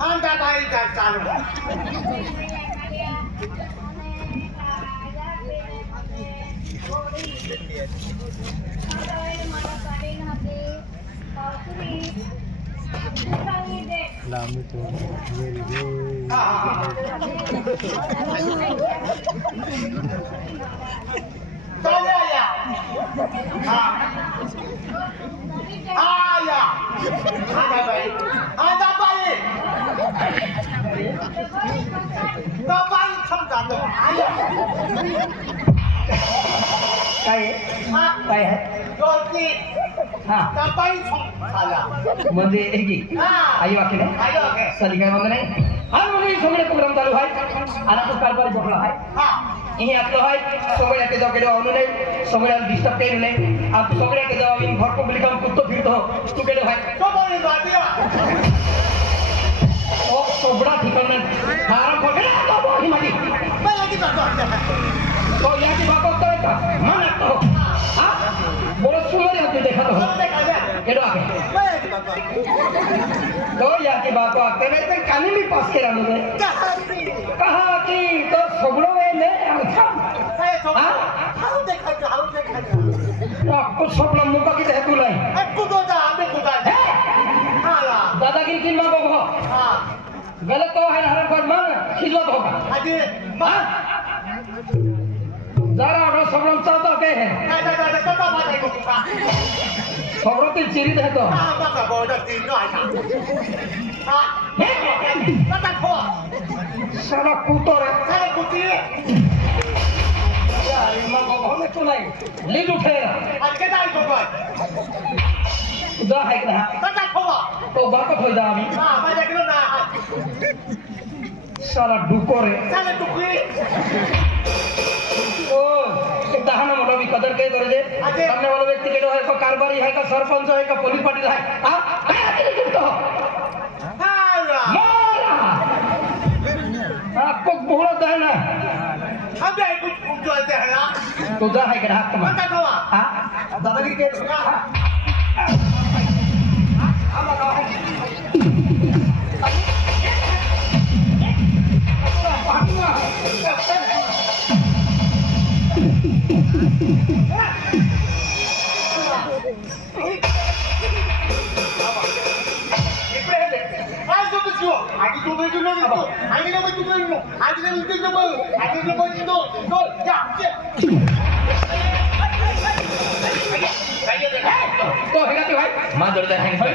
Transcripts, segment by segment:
Anda baik dan calon. Lami to very good. Tolong ya. Ayah. Anda baik. Anda baik. Bapak成长的ayah. काय आहे Roti. हा Bapak saya. म्हणजे एकी Ah. आई वाक्य नाही Ayo oke. सली काय म्हणलं नाही हा म्हणजे सगळे प्रोग्राम चालू आहे आणि तो कारभारी बसला आहे Ha. हे आपलं आहे सगळ्याके जाऊ केलं आवडू नाही सगळ्याला डिस्टर्ब केलं नाही आपण सगळ्याके जाऊ आम्ही घर पब्लिक कुत्तो फिरतो तू केलं आहे Coba ini mati ya. ओ सोबडा ठिकाण आराम पकडे बाबा ही माझी Mana kita kau? तो याची बाप होतोय का मन तो हा बोल सुमरे होते देखा तो Kau tak ada. केलो आहे Mana kita kau? तो याची बाप आते नाही तर कानी मी पास केला मुझे Kahati. कहा की तो सोबडो वे ले आमचा Saya coba. Ha? Harus dekat, harus dekat. आपको सोबडा मुका की है तुला Aku tu dah ambil kuda. Alah. दादागिरी की मां बाबा Ha. गलत तो है हर पर मन खिजवत होगा Adi. हाँ? जरा अगर सोबडा चाहता के है Dah. Kau tak pakai kuda. सोबडो ते चिरित है तो Ah, maka bawa dah tinggal aja. Ah. Kau tak kau. साला कुतो रे Saya putih. यार मां बाबा ने तो नहीं ले उठेगा Ada kita itu kau. जा है ना Kau tak kau. तो बरकत हो जा अभी Ah, banyak kilo nak. साला डुको रे Saya tukui. ओ दहाना मोठा भी कदर काय गरजे अरे. सामने वाला व्यक्ती केलो है का कारभारी है का सरपंच है का पोलीस पाटील है हा काय केली करतो Alah. मारा आपको बोलत है ना Ambil ikut untuk ada lah. तुझा है ग्राहक Kau तुम्हाला tak kau. हा दादागिरी के Ayo tu tu. Adi tu tu tu. Adi nama tu tu. Adi nama tu tu. Adi nama tu tu. Kau ya. तो हेगा ते भाई मां जोरदार हँग होय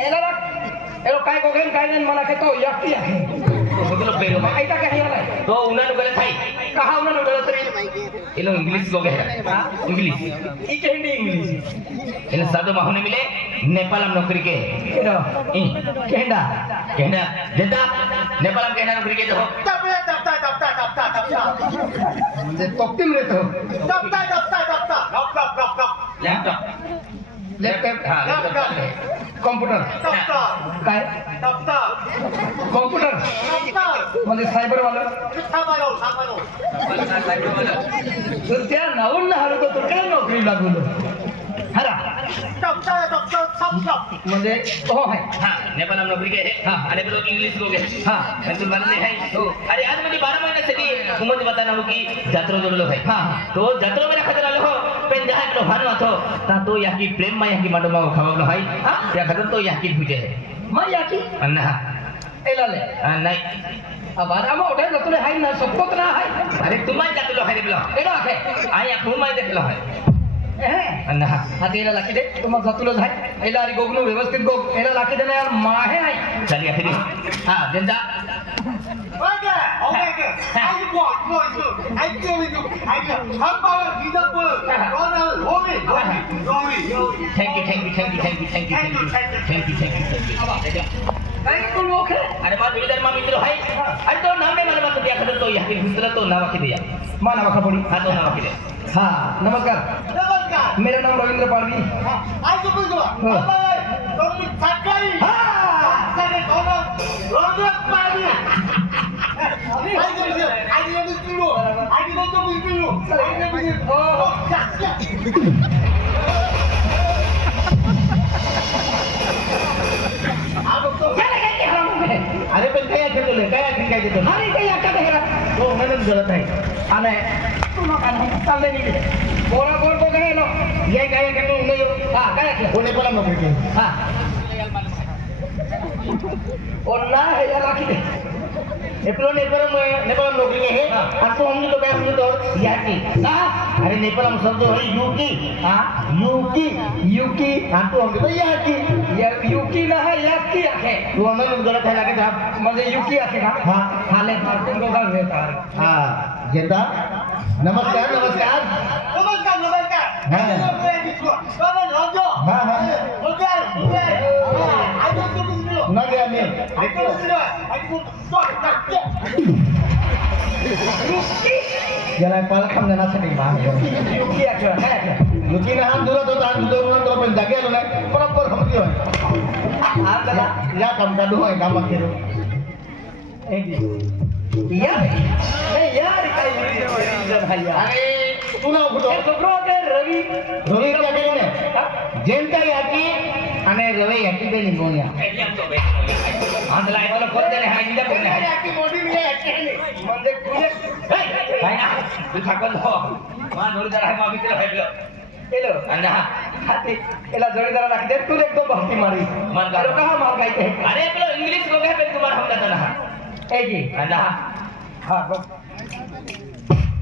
एला एलो काय कोगेन काय नाही मला के तो याक्ती आहे मतलब पेरो मग ऐका काय याला तो उन्हा नुगले थाई कहा उन्हें नोडल तरी ये लोग इंग्लिश लोग है इंग्लिश इके हिंदी इंग्लिश इन साधु माहुने मिले नेपाल में नौकरी के केडो केंडा कहना जनता नेपाल में कहना नौकरी के जो Tapi daftar. म्हणजे तोक्तीम रेतो Daftar. Lap. लैपटॉप लॅपटॉप हाँ लैपटॉप कॉम्प्युटर Daftar. काय Daftar. Computer Daftar. म्हणजे सायबर वाला Sama lo. तर त्या नावून ना हरतो तर काय नोकरी लागलो हरा Daftar. म्हणजे हो आहे हाँ नेपाल में नौकरी के है हाँ। अरे लोग इंग्लिश लोग है हाँ। मैं तो मानते हैं तो अरे आज मुझे 12 महीने से उम्र बताना हो कि जात्रो जो लोग है हाँ। तो जात्रो में रखा चला हो पेन जहाँ के भानु आतो ता तो यहाँ की प्रेम में यहाँ की माडो माँ खावा लो है हाँ। या खतर तो यहाँ की भुजे है मग याकी अन्ना एलाले नहीं अब आराम उठाय तुले हाय ना सबकोत ना हाय अरे तुम्हारे जाते लो है रे बोलो एडा आहे आया तुम्हारे देख लो है एहे अन्ना आता याला लाकी दे तुम्हाला जातुलो जाय एला अरे गोगनो व्यवस्थित गोग एला लाकी दे ना यार माहे आहे चलिए फिर हाँ जनता Okay. I want you. I give you. Hamburger, pizza, Ronald, Romy. Thank you काय कोण ओके अरे बात विचार मा मित्र है अरे तो नाम में मला बात दिया खतर तो यहाँ की दूसरा तो नावा के दिया माना बखा पडी हाँ तो नावा के दिया हा नमस्कार Namaskar. मेरा नाम रविंद्र पाड़वी आज तो कुछ हुआ तुम सकाई सारे कौन रोज पानी आज तो मिस्त्री अरे पण काय ऐकत तुला काय ऐकून काय देतो अरे काही अक्का नाही करा हो म्हणून गलत आहे आणि तू नका नाही चाललंय निघे बोला बोल बो काय नो ये काय ऐकत तू नाही हा काय ऐकलं कोणी पण नको की हा ओला हे याला किती एप्लो नेपाल नौकरी है और तो हम तो क्या हम तो याकी हा अरे नेपाल शब्द है यूकी हा यूकी युकी हाँ तो हम तो याकी युकी ना है याकी आहे तू हमें गलत है लगे साहब म्हणजे युकी आहे का हाँ हाले तुम दोघा घेता हाँ जनता नमस्कार नमस्कार नमस्कार नमस्कार हाँ। हाँ, हाँ। आज तो मिस्त्री ना गया मैं आज तो मिस्त्री आज तो जरा पाल खाम देना से नहीं मार युकी आहे काय आहे लुकी ना हम दूर तो तान दूर तो पण जागे आलो ना बरोबर हम क्यों आंदला या काम का दो है काम करो यार नाही यार काही रिझन आहे यार अरे तू ना उठो छोकरो के रवि रवी क्या कहने जयंता याकी અને રવે याकी બેની બોલ્યા आंदला मला परत आहे हाय निदा कोण आहे की मोठी नाही आहे म्हणजे कुठे काय ना तू थाकल हो मा जोडीदार आहे मामी तिला भेटलो केलं आणि हा हाती याला जोडीदारा लागते तू एकदम भक्ती मारी मन का लोक हा मार काय ते अरे पेलो इंग्लिश लोग है पे तुम्हारा हम जाता ना ए जी आणि हा हा बघ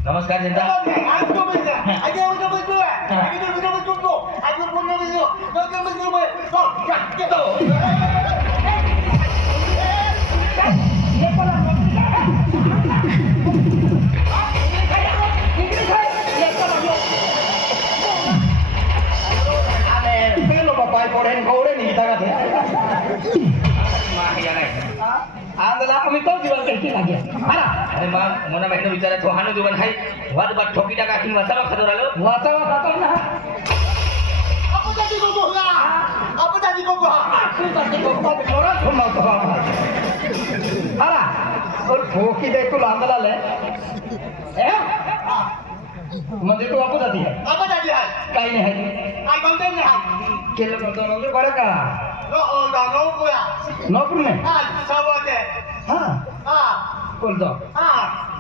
नमस्कार जनता आज तो मिस्त्री आज तो मिस्त्री आज तो मिस्त्री आज तो पूर्ण मिस्त्री तो मिस्त्री तो आम्ही तो दिवस कशी लागेल अरे मा मना महिना विचारा तो हानो जीवन आहे वाद बात ठोकी टाका की वाचावा खातो राहिलो वाचावा खातो ना आपण जाती गोगो अरा और ठोकी दे तू लांबला म्हणजे तू वापस जाती है आपण जाती आहे काही नाही आहे काय बोलते नाही केलं करतो नोकरी बरं का नो नो गोया नोकरी नाही आज सवते हा हा कोणतं हा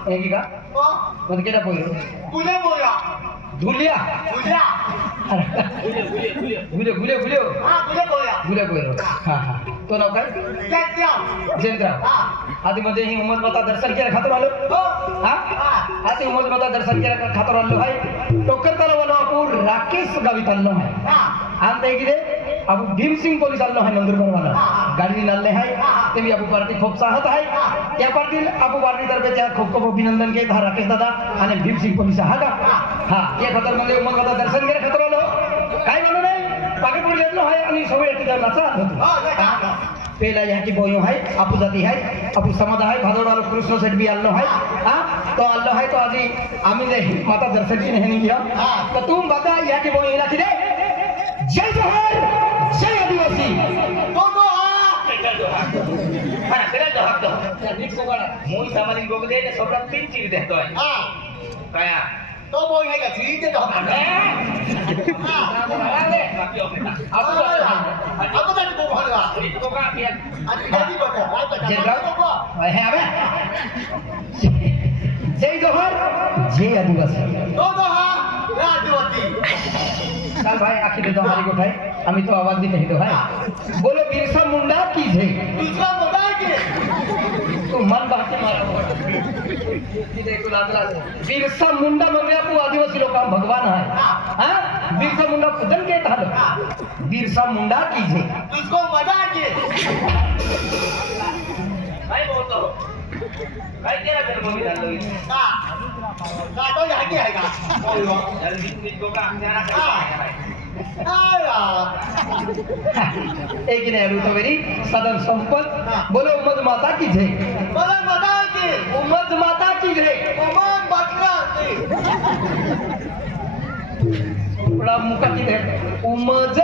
हे की का ओ म्हणजे केटा पोहिरो तुझे बोला धुलिया तुझ्या गुले गुले गुले हा तुझे बोला गुले पोहिरो हा हा तो नाव काय त्या जयंतराव हा आधी मध्ये ही उमद माता दर्शन केला खातर आलो हो हा हा आधी उमद माता दर्शन केला खातर आलो आहे टोकर तलावाला आपण राकेश गावी चाललो आहे हा आणि ते किती अबू भीम सिंग पोलीस आलो आहे नंदुरबार वाला गाडी नालले आहे ते मी अबू पार्टी खूप चाहत आहे या पार्टी अबू पार्टी तर्फे त्या खूप खूप अभिनंदन के हा राकेश दादा आणि भीम सिंग पोलीस हा का हा या खातर मध्ये उमद माता दर्शन केला खातर आलो काय म्हणू नाही पाकिट पडली येतलो आहे आणि सवय येते नाचा पेला यहाँ की बोयो है आपू जाती है आपू समाज है भादोड़ कृष्ण सेठ भी आल्लो है हाँ तो आल्लो है तो आज आम्ही ने माता दर्शन की नहीं किया तो तुम बता यहाँ की बोयो इलाकी दे जय जोहर जय आदिवासी गोगो हा हा तेरा जो हक मूल सामाजिक गोग दे ने सोबत तीन चीज देतो आहे हा काय तो बोल है का ठीक है तो आपण जाती गोगो हा तो का किया आज जाती बता आज गोगो है अबे जय जोहर जय आदिवासी गोगो हा राजवती चल भाई आखिर दे दो हमारी को भाई हमें तो आवाज भी नहीं दो भाई बोलो बिरसा मुंडा की जय दूसरा बता के तू मन बाकी मारा बिरसा मुंडा म्हणजे आपू आदिवासी लोक भगवान आहे हा बिरसा मुंडा पूजन के झालं बिरसा मुंडा की जय तुझको बता के काय बोलतो काय केला तर मग झालं हा का तो यहाँ की है का बोलो जल्दी नीट गोका जाना आया एक नाही आलो तो मेरी सदन संपत बोलो उम्मद माता की जय बोला बता के उम्मद माता की जय उमर बकरा के मुका किती उमज